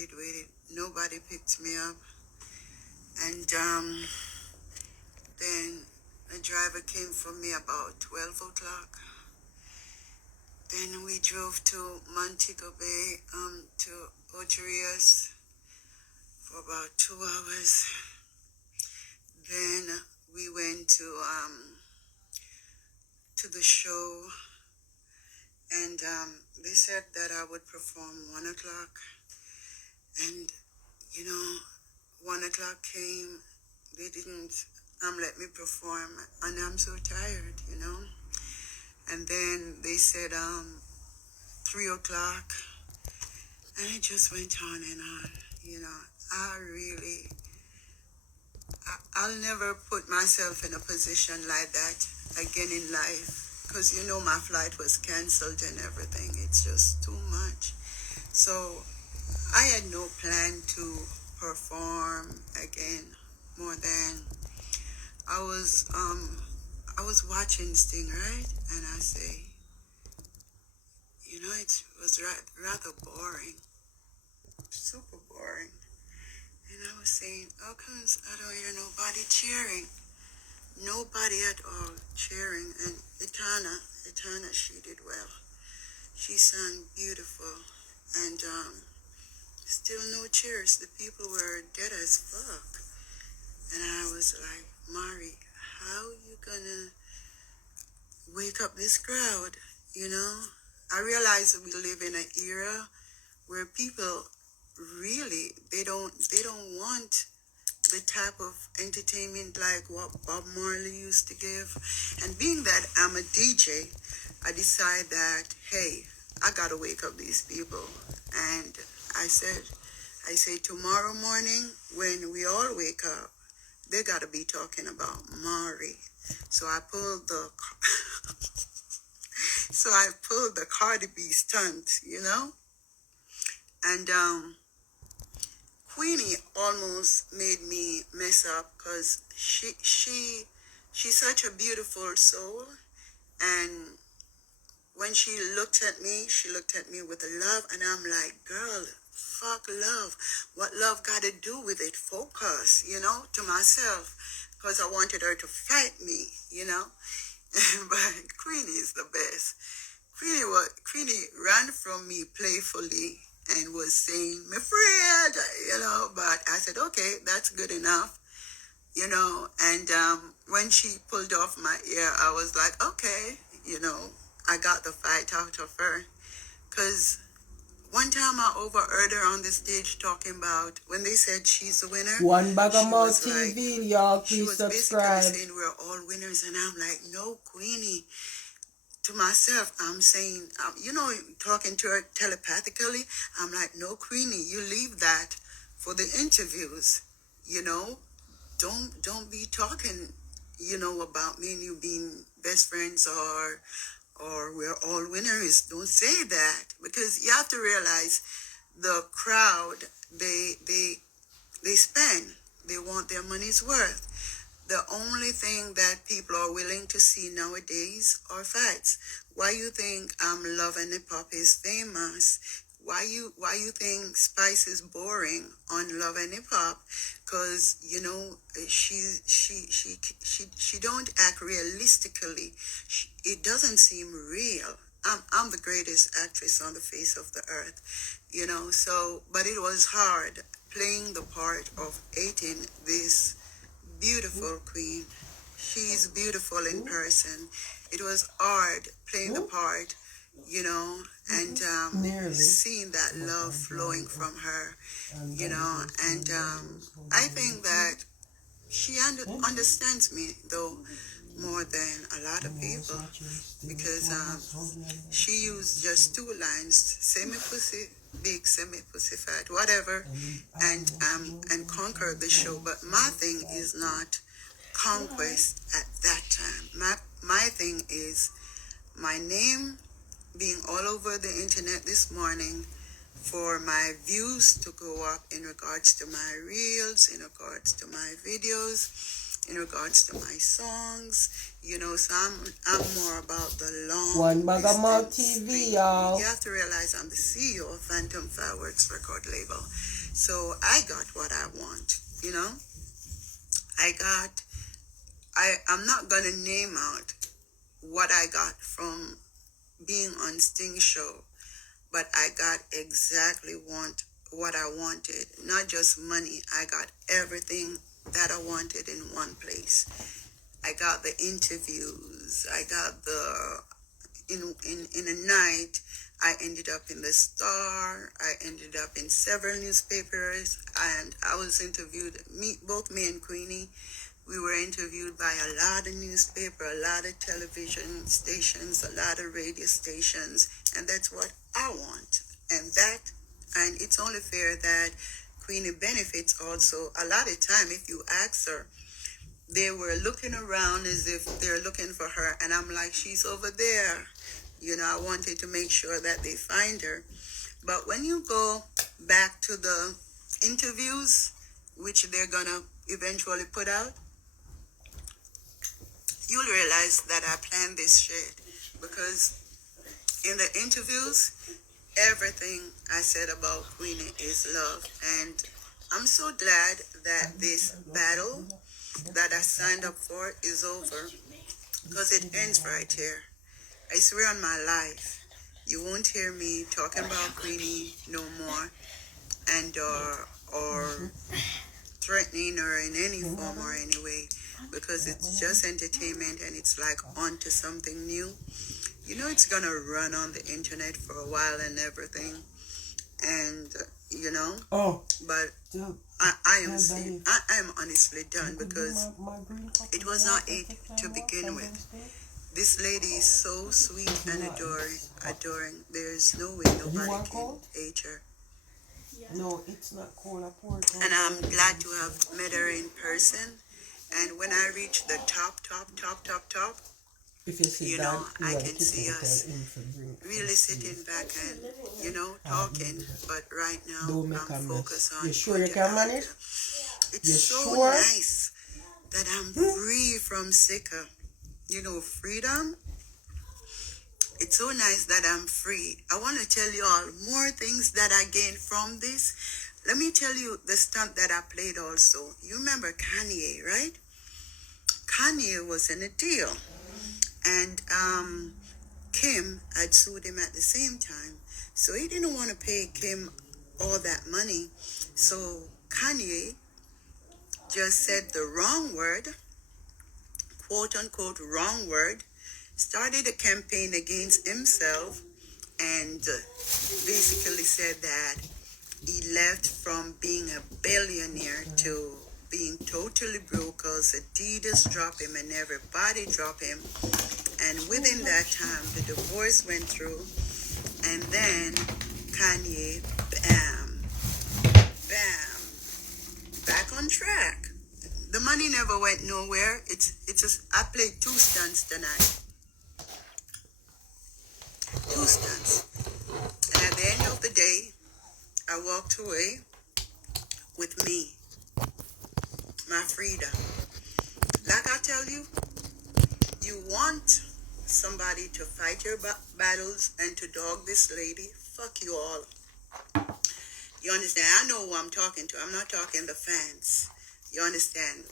Waited. Nobody picked me up. And then the driver came for me about 12 o'clock. Then we drove to Montego Bay, to Ocho Rios for about 2 hours. Then we went to the show, and they said that I would perform 1 o'clock. And, 1 o'clock came, they didn't let me perform, and I'm so tired. And then they said 3 o'clock, and it just went on and on. I really, I'll never put myself in a position like that again in life, because my flight was canceled and everything. It's just too much. So I had no plan to perform again, more than I was watching this thing, right? And I say, it was rather boring, super boring. And I was saying, how comes I don't hear nobody cheering? Nobody at all cheering. And Etana, she did well. She sang beautiful. And still no cheers. The people were dead as fuck. And I was like, Mari, how you gonna wake up this crowd? I realize we live in an era where people really, they don't want the type of entertainment like what Bob Marley used to give. And being that I'm a DJ, I decide that, hey, I gotta wake up these people. And I say tomorrow morning when we all wake up, they gotta be talking about Mari. So I pulled the Cardi B stunt, and Queenie almost made me mess up, because she's such a beautiful soul. And when she looked at me with love, and I'm like, girl, fuck love. What love got to do with it? Focus, to myself, because I wanted her to fight me, But Queenie is the best. Queenie ran from me playfully and was saying, "My friend," but I said, okay, that's good enough, and when she pulled off my ear, I was like, okay, I got the fight out of her. Because one time I overheard her on the stage talking about when they said she's a winner. One Bag of Mouth like, TV, y'all, she please was subscribe. basically saying we're all winners, and I'm like, no, Queenie. To myself, I'm saying, talking to her telepathically, I'm like, no, Queenie, you leave that for the interviews, don't be talking, about me and you being best friends, or we're all winners. Don't say that, because you have to realize the crowd, they spend, they want their money's worth. The only thing that people are willing to see nowadays are fights. Why you think Love and Hip Hop is famous? Why you think Spice is boring on Love and Hip Hop? Because she don't act realistically. It doesn't seem real. I'm the greatest actress on the face of the earth, So, but it was hard playing the part of 18, this beautiful queen. She's beautiful in person. It was hard playing the part, and seeing that love flowing from her, and I think that she understands me, though, more than a lot of people, because she used just 2 lines: "Say me pussy big, say me pussy fat," whatever, and conquer the show. But my thing is not conquest at that time. My thing is my name being all over the internet this morning, for my views to go up in regards to my reels, in regards to my videos, in regards to my songs. So I'm more about the long One bag of malt distance TV, thing. y'all. You have to realize I'm the CEO of Phantom Fireworks record label. So I got what I want, I'm not gonna name out what I got from being on Sting Show, but I got exactly what I wanted. Not just money, I got everything that I wanted in one place. I got the interviews. I got in a night, I ended up in the Star. I ended up in several newspapers, and I was interviewed. Both me and Queenie, we were interviewed by a lot of newspaper, a lot of television stations, a lot of radio stations, and that's what I want. And it's only fair that Queenie benefits also. A lot of time, if you ask her, they were looking around as if they're looking for her, and I'm like, she's over there. I wanted to make sure that they find her. But when you go back to the interviews, which they're gonna eventually put out, you'll realize that I planned this shit. Because in the interviews, everything I said about Queenie is love. And I'm so glad that this battle that I signed up for is over, because it ends right here. I swear on my life, you won't hear me talking about Queenie no more, and or threatening her in any form or any way, because it's just entertainment and it's like on to something new. It's gonna run on the internet for a while and everything, and but I am honestly done, because it was not it to begin with. This lady is so sweet and adoring. There's no way nobody can age her. No, it's not cold. I pour it on. And I'm glad to have met her in person. And when I reach the top, if you see I can see us really sitting back and, talking. But right now, I'm focused on. You sure you can manage? It's so nice that I'm free from Sika. Freedom. It's so nice that I'm free. I want to tell you all more things that I gained from this. Let me tell you the stunt that I played also. You remember Kanye, right? Kanye was in a deal. And Kim had sued him at the same time. So he didn't want to pay Kim all that money. So Kanye just said the wrong word, quote unquote wrong word, started a campaign against himself, and basically said that he left from being a billionaire to being totally broke, because Adidas dropped him and everybody dropped him. And within that time, the divorce went through, and then Kanye, bam, back on track. The money never went nowhere. I played 2 stunts tonight. 2 stunts. And at the end of the day, I walked away with me, my freedom. Like I tell you, you want somebody to fight your battles and to dog this lady, fuck you all. You understand? I know who I'm talking to. I'm not talking the fans. You understand?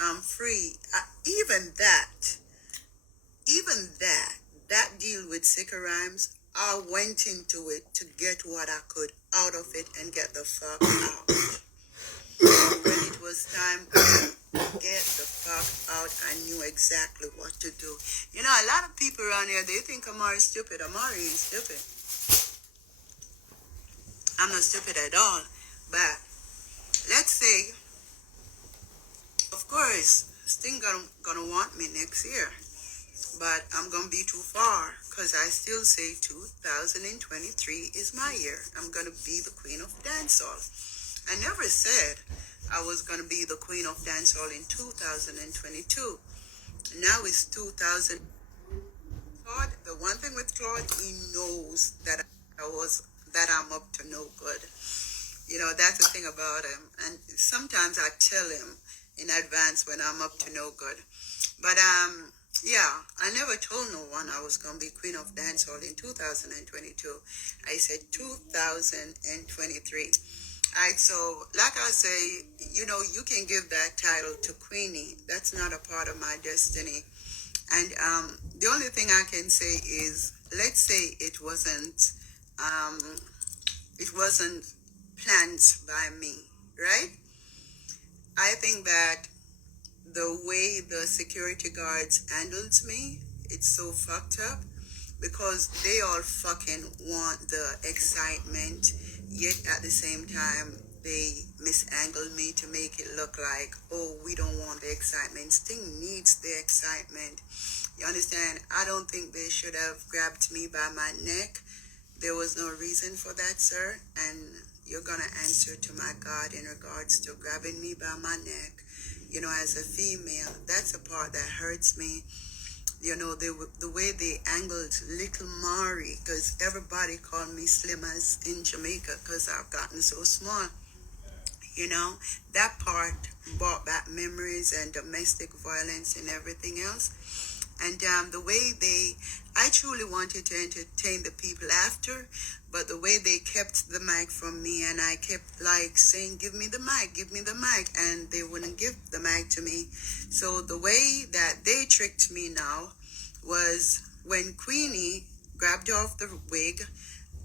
I'm free. Even that deal with Sika Rhymes, I went into it to get what I could out of it and get the fuck out. When it was time to get the fuck out, I knew exactly what to do. A lot of people around here, they think Amari is stupid. Amari is stupid. I'm not stupid at all. But let's say, of course, Sting gonna want me next year. But I'm gonna be too far, because I still say 2023 is my year. I'm gonna be the queen of dancehall. I never said I was gonna be the queen of dancehall in 2022. Now it's 2000. Claude, the one thing with Claude, he knows that I'm up to no good. That's the thing about him. And sometimes I tell him in advance when I'm up to no good. But yeah, I never told no one I was gonna be Queen of Dancehall in 2022. I said 2023. Alright, so like I say, you know, you can give that title to Queenie. That's not a part of my destiny. And the only thing I can say is, let's say it wasn't planned by me, right? I think that the way the security guards handled me, it's so fucked up because they all fucking want the excitement, yet at the same time they misangled me to make it look like, oh, we don't want the excitement. Sting needs the excitement. You understand? I don't think they should have grabbed me by my neck. There was no reason for that, sir, and you're gonna answer to my God in regards to grabbing me by my neck. You know, as a female, that's a part that hurts me. You know, the way they angled little Mari, because everybody called me slim as in Jamaica because I've gotten so small. You know, that part brought back memories and domestic violence and everything else. And the way I truly wanted to entertain the people after, but the way they kept the mic from me, and I kept like saying, give me the mic, and they wouldn't give the mic to me. So the way that they tricked me now was when Queenie grabbed off the wig,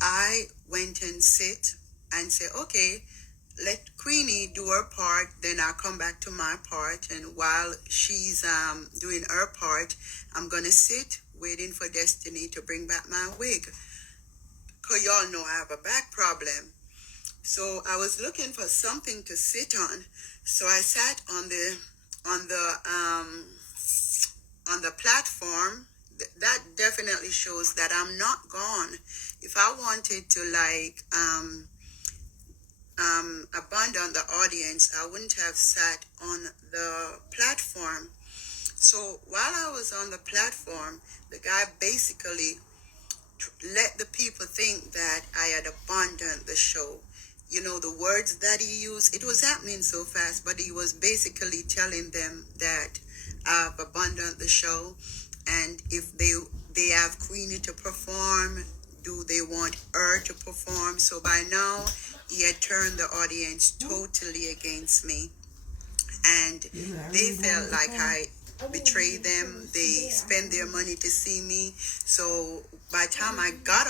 I went and sit and say, okay, let Queenie do her part, then I'll come back to my part. And while she's doing her part, I'm gonna sit waiting for Destiny to bring back my wig. Cause y'all know I have a back problem. So I was looking for something to sit on. So I sat on the platform. That definitely shows that I'm not gone. If I wanted to abandon the audience, I wouldn't have sat on the platform. So while I was on the platform, the guy basically let the people think that I had abandoned the show. You know, the words that he used, it was happening so fast, but he was basically telling them that I've abandoned the show, and if they have Queenie to perform, do they want her to perform? So by now, he had turned the audience totally against me, and they felt like I betrayed them. They spent their money to see me. So by the time I got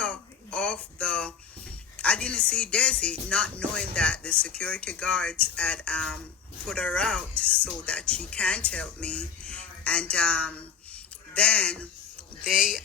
I didn't see Desi, not knowing that the security guards had put her out so that she can't help me. And then they